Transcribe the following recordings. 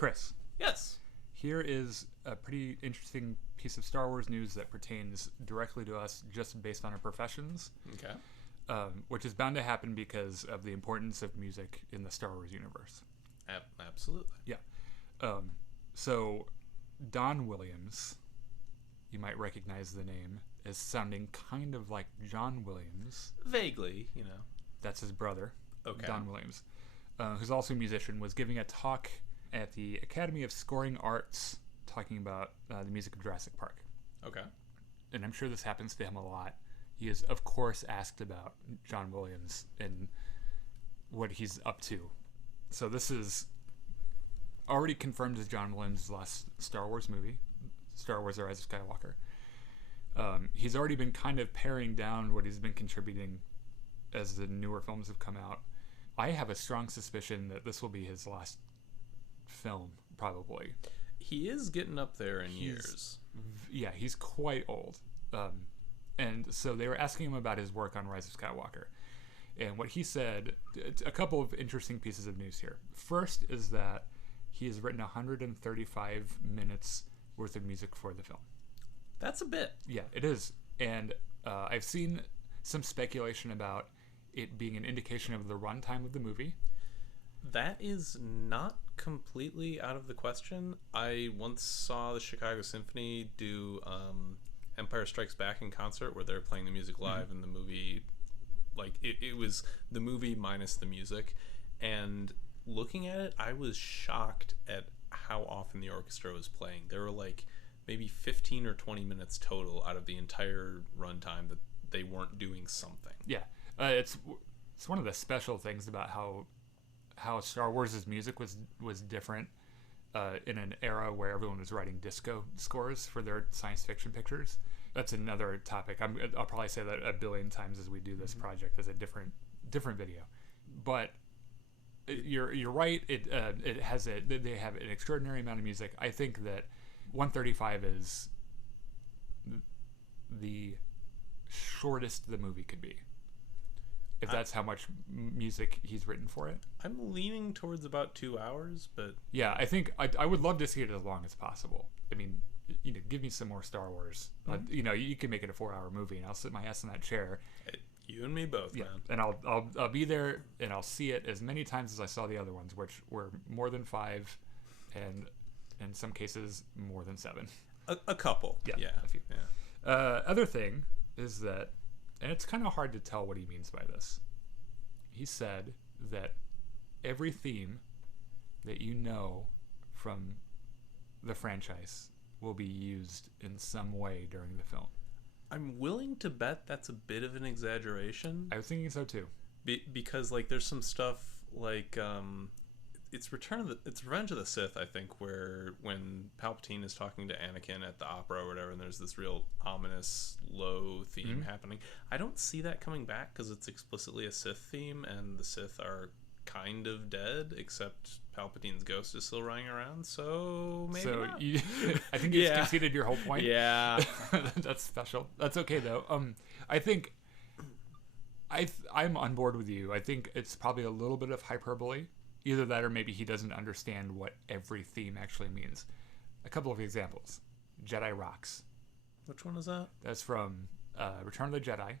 Chris. Yes. Here is a pretty interesting piece of Star Wars news that pertains directly to us just based on our professions. Okay. Which is bound to happen because of the importance of music in the Star Wars universe. Absolutely. Yeah. So, Don Williams, you might recognize the name, as sounding kind of like John Williams. Vaguely, That's his brother, Okay. Don Williams, who's also a musician, was giving a talk at the Academy of Scoring Arts talking about the music of Jurassic Park. Okay. And I'm sure this happens to him a lot. He is, of course, asked about John Williams and what he's up to. So this is already confirmed as John Williams' last Star Wars movie, Star Wars: The Rise of Skywalker. He's already been kind of paring down what he's been contributing as the newer films have come out. I have a strong suspicion that this will be his last film, probably. He is getting up there in years. Yeah, he's quite old. And so they were asking him about his work on Rise of Skywalker. And what he said, a couple of interesting pieces of news here. First is that he has written 135 minutes worth of music for the film. That's a bit. Yeah, it is. And I've seen some speculation about it being an indication of the runtime of the movie. That is not completely out of the question. I once saw the Chicago Symphony do Empire Strikes Back in concert, where they're playing the music live in the movie. Like, it was the movie minus the music. And looking at it, I was shocked at how often the orchestra was playing. There were like maybe 15 or 20 minutes total out of the entire runtime that they weren't doing something. Yeah, it's one of the special things about how Star Wars' music was different in an era where everyone was writing disco scores for their science fiction pictures. That's another topic. I'll probably say that a billion times as we do this project as a different video. But you're right. It has they have an extraordinary amount of music. I think that 135 is the shortest the movie could be, if that's how much music he's written for it. I'm leaning towards about 2 hours, but yeah, I think I would love to see it as long as possible. I mean, give me some more Star Wars. You can make it a 4-hour movie, and I'll sit my ass in that chair. You and me both, man. And I'll be there, and I'll see it as many times as I saw the other ones, which were more than 5, and in some cases more than 7. A couple. Yeah. A few. Other thing is that, and it's kind of hard to tell what he means by this. He said that every theme that you know from the franchise will be used in some way during the film. I'm willing to bet that's a bit of an exaggeration. I was thinking so too. Because like there's some stuff like it's Revenge of the Sith, I think, where when Palpatine is talking to Anakin at the opera or whatever, and there's this real ominous low theme happening. I don't see that coming back because it's explicitly a Sith theme, and the Sith are kind of dead, except Palpatine's ghost is still running around. So maybe not. I think you've conceded your whole point. Yeah, that's special. That's okay though. I think I'm on board with you. I think it's probably a little bit of hyperbole. Either that or maybe he doesn't understand what every theme actually means. A couple of examples. Jedi Rocks. Which one is that? That's from Return of the Jedi.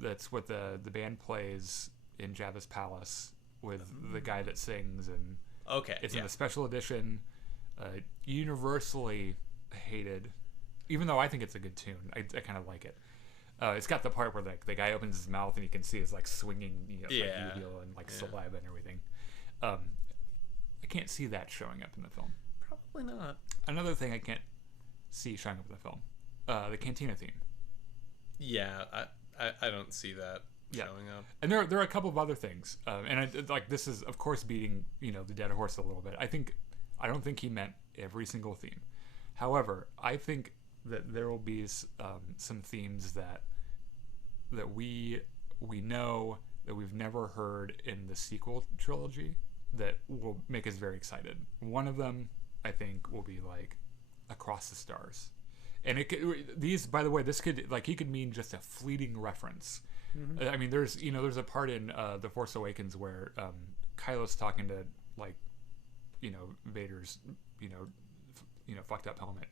That's what the band plays in Jabba's palace with the guy that sings. And okay, it's in the special edition. Universally hated. Even though I think it's a good tune. I kind of like it. It's got the part where the guy opens his mouth and you can see his like swinging uvular and saliva and everything. I can't see that showing up in the film. Probably not. Another thing I can't see showing up in the film, the Cantina theme. Yeah, I don't see that showing up. And there are a couple of other things, and this is of course beating the dead horse a little bit. I don't think he meant every single theme. However, I think that there will be some themes that we know that we've never heard in the sequel trilogy that will make us very excited. One of them, I think, will be like Across the Stars. And by the way, this could he could mean just a fleeting reference. I mean, there's a part in The Force Awakens where Kylo's talking to Vader's fucked up helmet,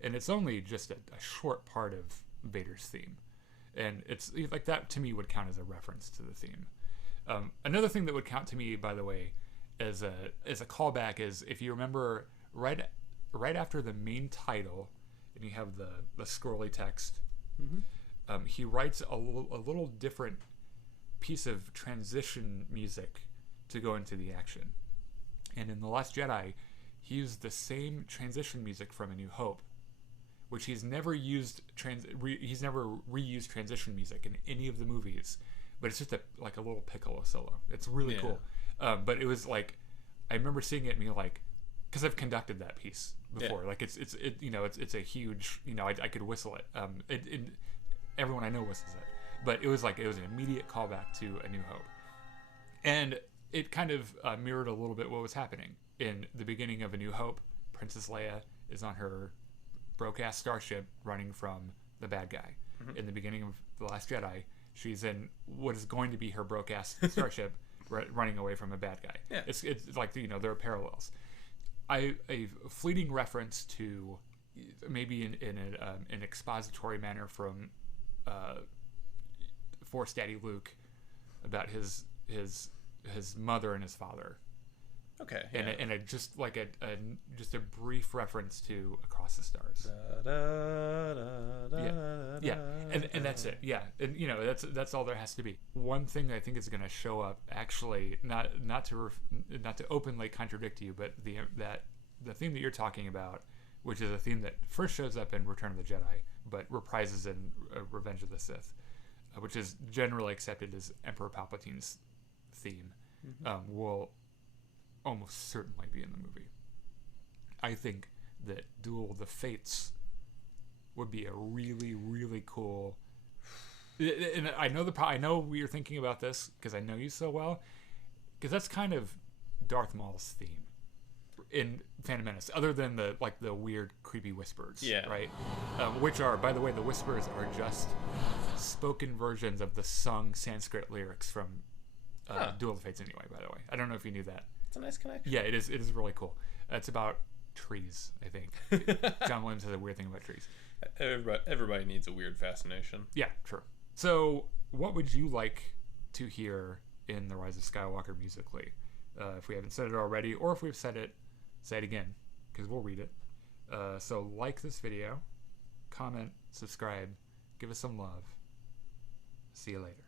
and it's only just a short part of Vader's theme, and it's like that to me would count as a reference to the theme. Another thing that would count to me, by the way, as a callback is if you remember right after the main title, and you have the scrolly text. Mm-hmm. He writes a little different piece of transition music to go into the action. And in The Last Jedi, he used the same transition music from A New Hope, which he's never used. He's never reused transition music in any of the movies, but it's just like a little piccolo solo. It's really cool. But it was like, I remember seeing it and being like, because I've conducted that piece before. Yeah. Like it's a huge, I could whistle it. Everyone I know whistles it. But it was an immediate callback to A New Hope. And it kind of mirrored a little bit what was happening. In the beginning of A New Hope, Princess Leia is on her broke-ass starship running from the bad guy. Mm-hmm. In the beginning of The Last Jedi, she's in what is going to be her broke-ass starship running away from a bad guy. Yeah. It's like, there are parallels. A fleeting reference to maybe in an expository manner from Force Daddy Luke about his mother and his father. Okay. Yeah. And just like a brief reference to Across the Stars. Yeah. And that's it. Yeah. And that's all there has to be. One thing I think is going to show up, actually, not to openly contradict you, but the theme that you're talking about, which is a theme that first shows up in Return of the Jedi, but reprises in Revenge of the Sith, which is generally accepted as Emperor Palpatine's theme, will almost certainly be in the movie. I think that Duel of the Fates would be a really, really cool. And I know what you're thinking about this because I know you so well, because that's kind of Darth Maul's theme in Phantom Menace, other than the weird creepy whispers, right? Which are, by the way, the whispers are just spoken versions of the sung Sanskrit lyrics from Duel of the Fates. Anyway, by the way, I don't know if you knew that. It's a nice connection. Yeah, it is. It is really cool. It's about trees, I think. John Williams has a weird thing about trees. Everybody needs a weird fascination. Yeah, sure. So, what would you like to hear in The Rise of Skywalker musically? If we haven't said it already, or if we've said it, say it again, because we'll read it. So like this video, comment, subscribe, give us some love. See you later.